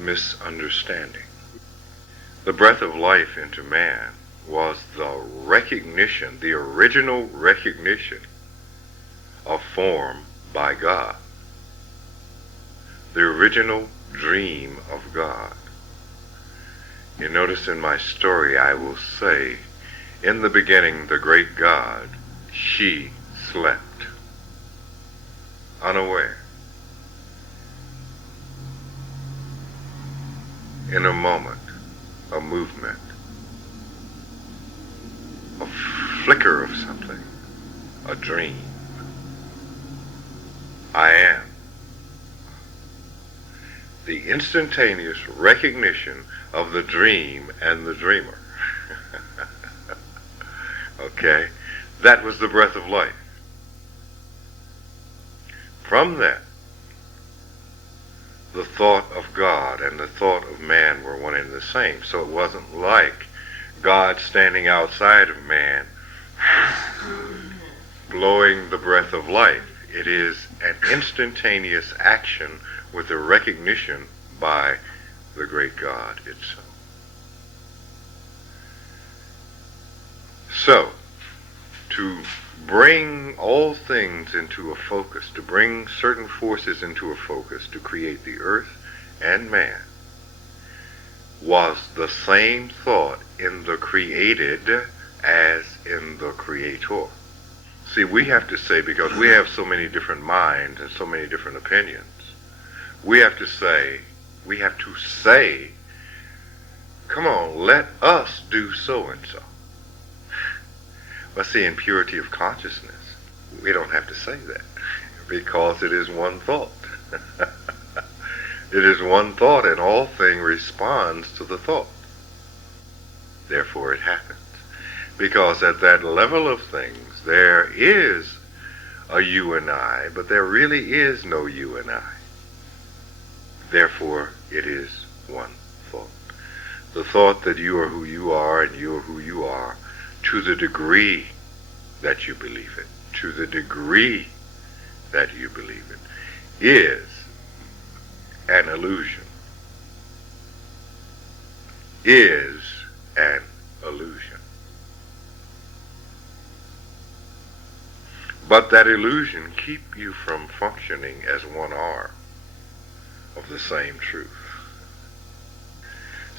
misunderstanding. The breath of life into man was the recognition, the original recognition of form by God. The original dream of God. You notice in my story I will say, in the beginning the great God, she slept, unaware. In a moment, a movement, a flicker of something, a dream. I am. The instantaneous recognition of the dream and the dreamer. Okay? That was the breath of life. From that, the thought of God and the thought of man were one and the same. So it wasn't like God standing outside of man blowing the breath of life. It is an instantaneous action with a recognition by the great God itself. So, to bring all things into a focus, to bring certain forces into a focus, to create the earth and man, was the same thought in the created as in the creator. See, we have to say, because we have so many different minds and so many different opinions, we have to say, come on, let us do so-and-so. But see, in purity of consciousness, we don't have to say that, because it is one thought. It is one thought, and all thing responds to the thought. Therefore it happens. Because at that level of things, there is a you and I, but there really is no you and I. Therefore, it is one thought. The thought that you are who you are and you are who you are, to the degree that you believe it, to the degree that you believe it, is an illusion. Is an illusion. But that illusion keeps you from functioning as one are of the same truth.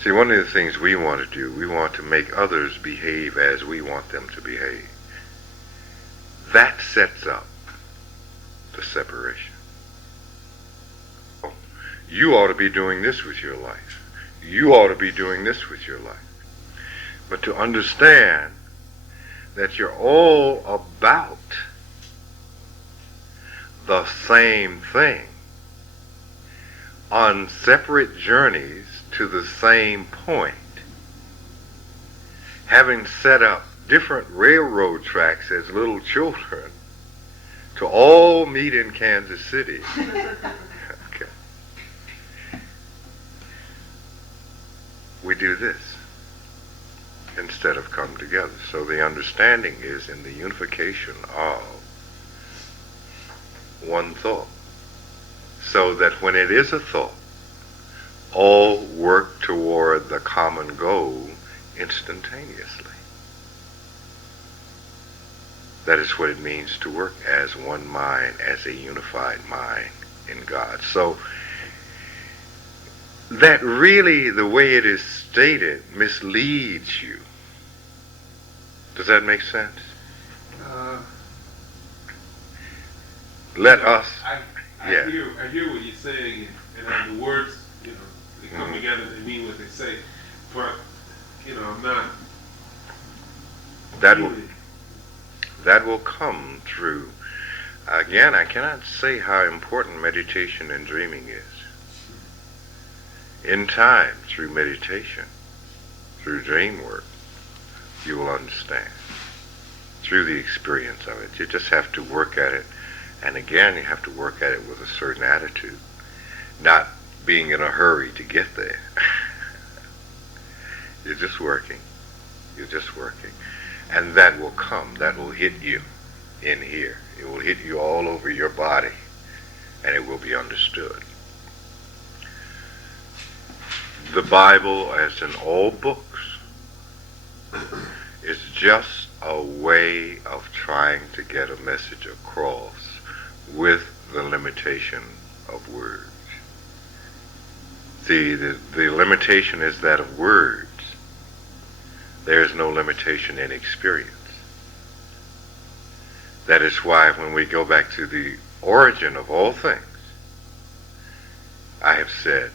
See, one of the things we want to do, we want to make others behave as we want them to behave. That sets up the separation. You ought to be doing this with your life. You ought to be doing this with your life. But to understand that you're all about the same thing on separate journeys to the same point, having set up different railroad tracks as little children to all meet in Kansas City. Okay. We do this instead of come together. So the understanding is in the unification of one thought. So that when it is a thought, all work toward the common goal instantaneously. That is what it means to work as one mind, as a unified mind in God. So that really, the way it is stated, misleads you. Does that make sense? Let us. I hear what you're saying, and the words, they come together, they mean what they say. But, I'm not. That will come through. Again, I cannot say how important meditation and dreaming is. In time, through meditation, through dream work, you will understand. Through the experience of it. You just have to work at it. And again, you have to work at it with a certain attitude. Not being in a hurry to get there. You're just working. You're just working. And that will come. That will hit you in here. It will hit you all over your body. And it will be understood. The Bible, as in all books, is just a way of trying to get a message across with the limitation of words. See, the limitation is that of words. There is no limitation in experience. That is why when we go back to the origin of all things, I have said,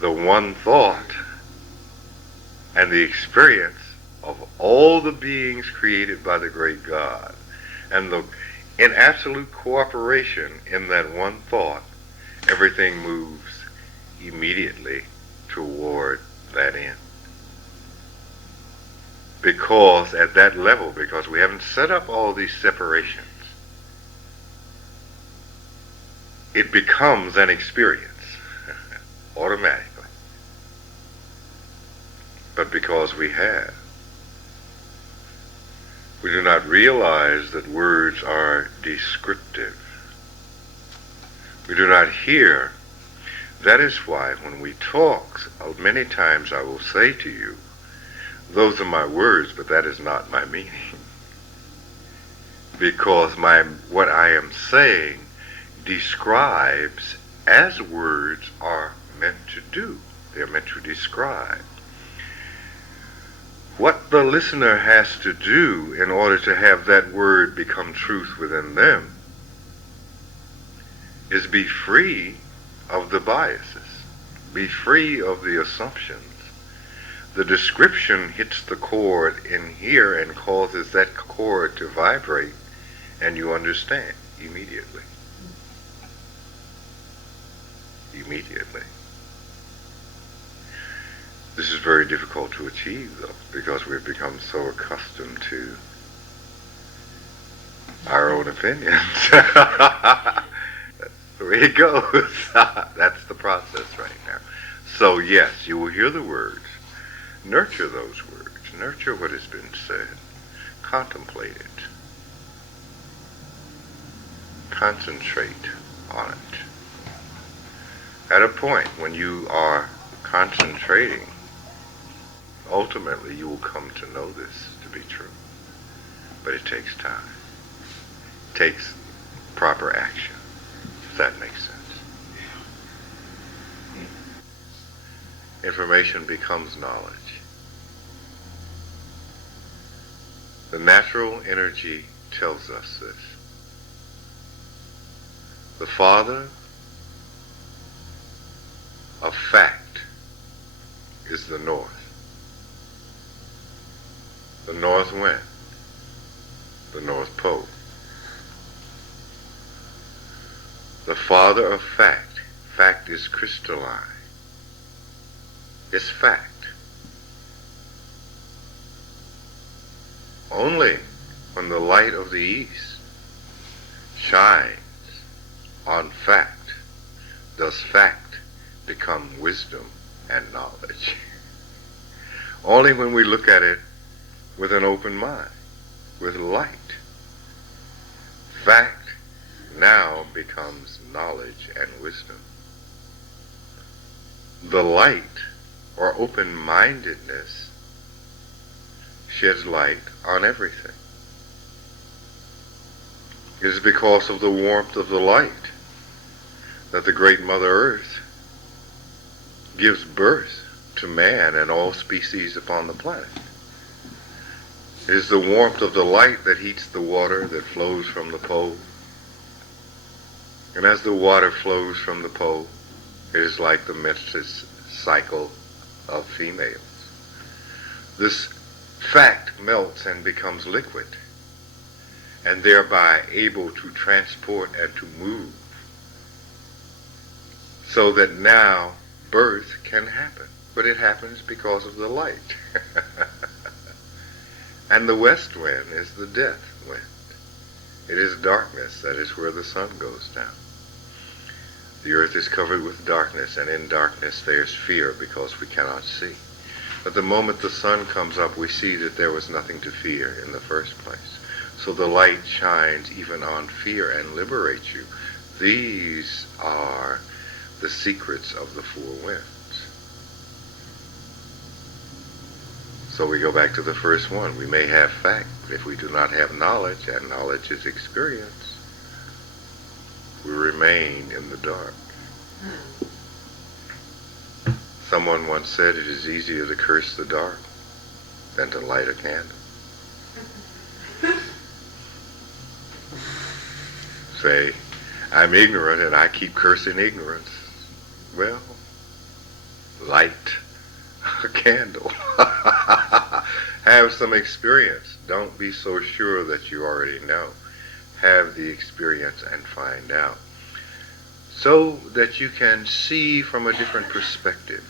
the one thought and the experience of all the beings created by the great God, and in absolute cooperation in that one thought, everything moves immediately toward that end. Because at that level, because we haven't set up all these separations, it becomes an experience automatically. But because we do not realize that words are descriptive. We do not hear. That is why when we talk, many times I will say to you, those are my words, but that is not my meaning. Because what I am saying describes as words are meant to do. They are meant to describe. What the listener has to do in order to have that word become truth within them is be free of the biases, be free of the assumptions. The description hits the chord in here and causes that chord to vibrate, and you understand immediately. Immediately. This is very difficult to achieve, though, because we've become so accustomed to our own opinions. That's the way it goes. That's the process right now. So yes, you will hear the words. Nurture those words. Nurture what has been said. Contemplate it. Concentrate on it. At a point when you are concentrating, ultimately you will come to know this to be true. But it takes time. It takes proper action, if that makes sense. Information becomes knowledge. The natural energy tells us this. The father of fact is the north. The north wind, the North Pole. The father of fact, fact is crystalline. It's fact. Only when the light of the east shines on fact does fact become wisdom and knowledge. Only when we look at it with an open mind, with light, fact now becomes knowledge and wisdom. The light, or open-mindedness, sheds light on everything. It is because of the warmth of the light that the great Mother Earth gives birth to man and all species upon the planet. It is the warmth of the light that heats the water that flows from the pole. And as the water flows from the pole, it is like the menstruous cycle of females. This fact melts and becomes liquid, and thereby able to transport and to move, so that now birth can happen. But it happens because of the light. And the west wind is the death wind. It is darkness. That is where the sun goes down. The earth is covered with darkness, and in darkness there's fear because we cannot see. But the moment the sun comes up, we see that there was nothing to fear in the first place. So the light shines even on fear and liberates you. These are the secrets of the four winds. So we go back to the first one. We may have fact, but if we do not have knowledge, and knowledge is experience, we remain in the dark. Someone once said it is easier to curse the dark than to light a candle. Say, I'm ignorant and I keep cursing ignorance. Well, light a candle. Have some experience. Don't be so sure that you already know. Have the experience and find out, so that you can see from a different perspective.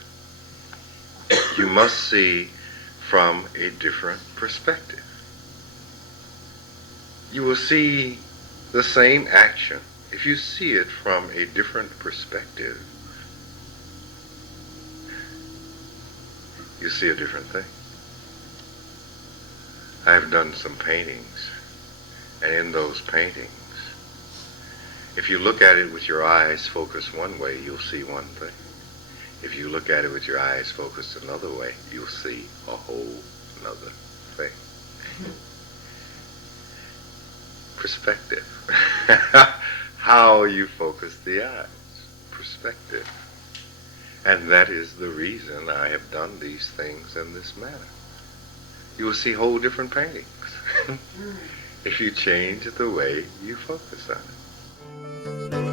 You must see from a different perspective. You will see the same action. If you see it from a different perspective, you see a different thing. I have done some paintings, and in those paintings, if you look at it with your eyes focused one way, you'll see one thing. If you look at it with your eyes focused another way, you'll see a whole another thing. Perspective. How you focus the eyes. Perspective. And that is the reason I have done these things in this manner. You will see whole different paintings if you change the way you focus on it.